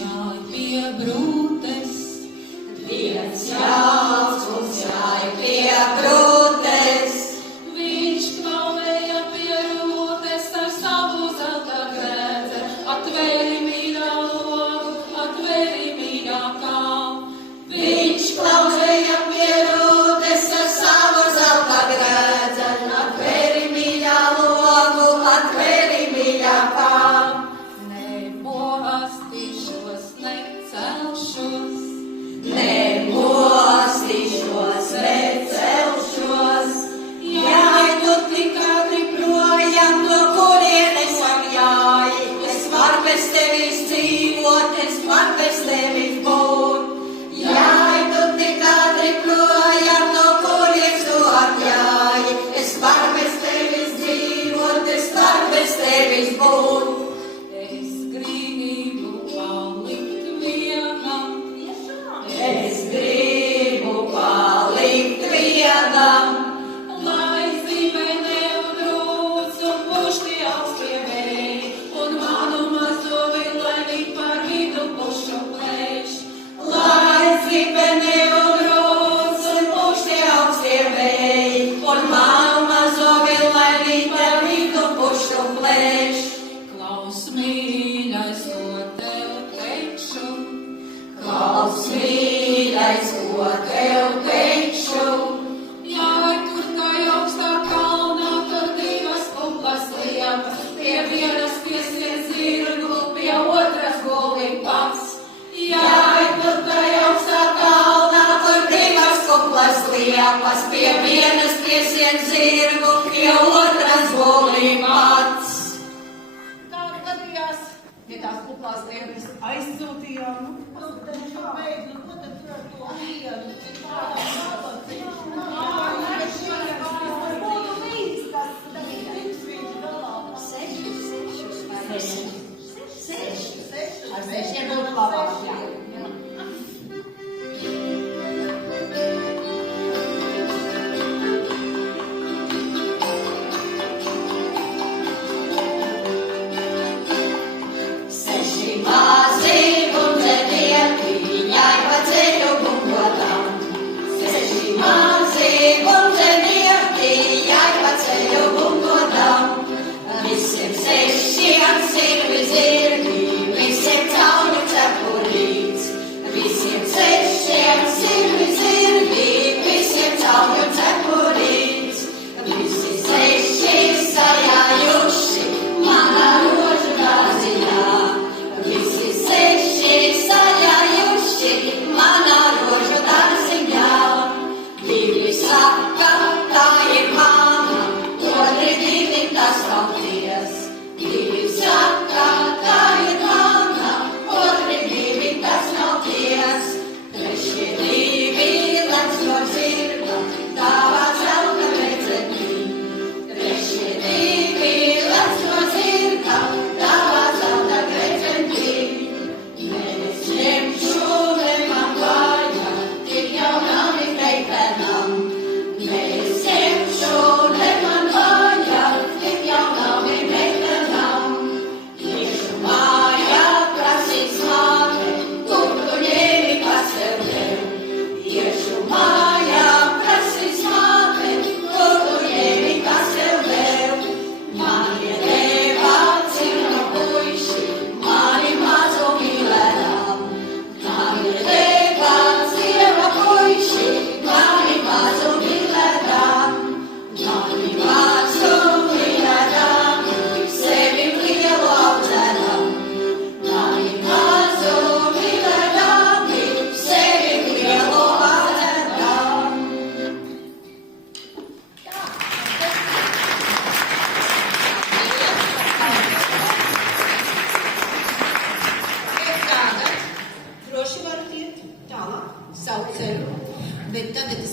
jāj pie brūtes. Viens jauns jāj pie brūtes. Viņš klauvēja pie rūtes ar savu zelta grēdze. Atvēri mīļā logu, atvēri mīļākā. Viņš klauvēja pie rūtes ar savu zelta grēdze. Atvēri mīļā logu, atvēri mīļākā. Nemostīšos, necelšos. Nemostīšos, necelšos. Jāj tu tik ātri projām, no kurienes apjāji. Es varu bez tevis dzīvot, es varu bez tevis būt. Jāj tu tik ātri projām, no kurienes tu apjāji. Es varu bez tevis dzīvot, es varu bez tevis būt. Es gribu palikt vienam. Es gribu palikt vienam. Lai zime neudrūc un pušti augstie vēji, un manu mazo vileni par vidu pušu plēš. Lai zime neudrūc un pušti augstie vēji, un manu mazo vileni par vidu pušu plēš. Klaus mīļais, ko tev teikšu, Klaus mīļais, ko tev teikšu. jāj tur kā augstā kalnā, tur divas kuplas liepas, pie vienas piesiet zirgu, pie otras guli pats. Jāj tur kā augstā kalnā, tur divas kuplas liepas, pie vienas piesiet zirgu, pie otras guli pats. Tā gadījās, ja tās kuplās lietas aizsūtījām, ko tad tur ar to vienu? Ar sešiem būtu labāk, jā. Seši mazi bundzenieki, viņai pa ceļu bungotam. Seši mazi bundzenieki, viņai pa ceļu bungotam. Visiem sešiem sirvi zina.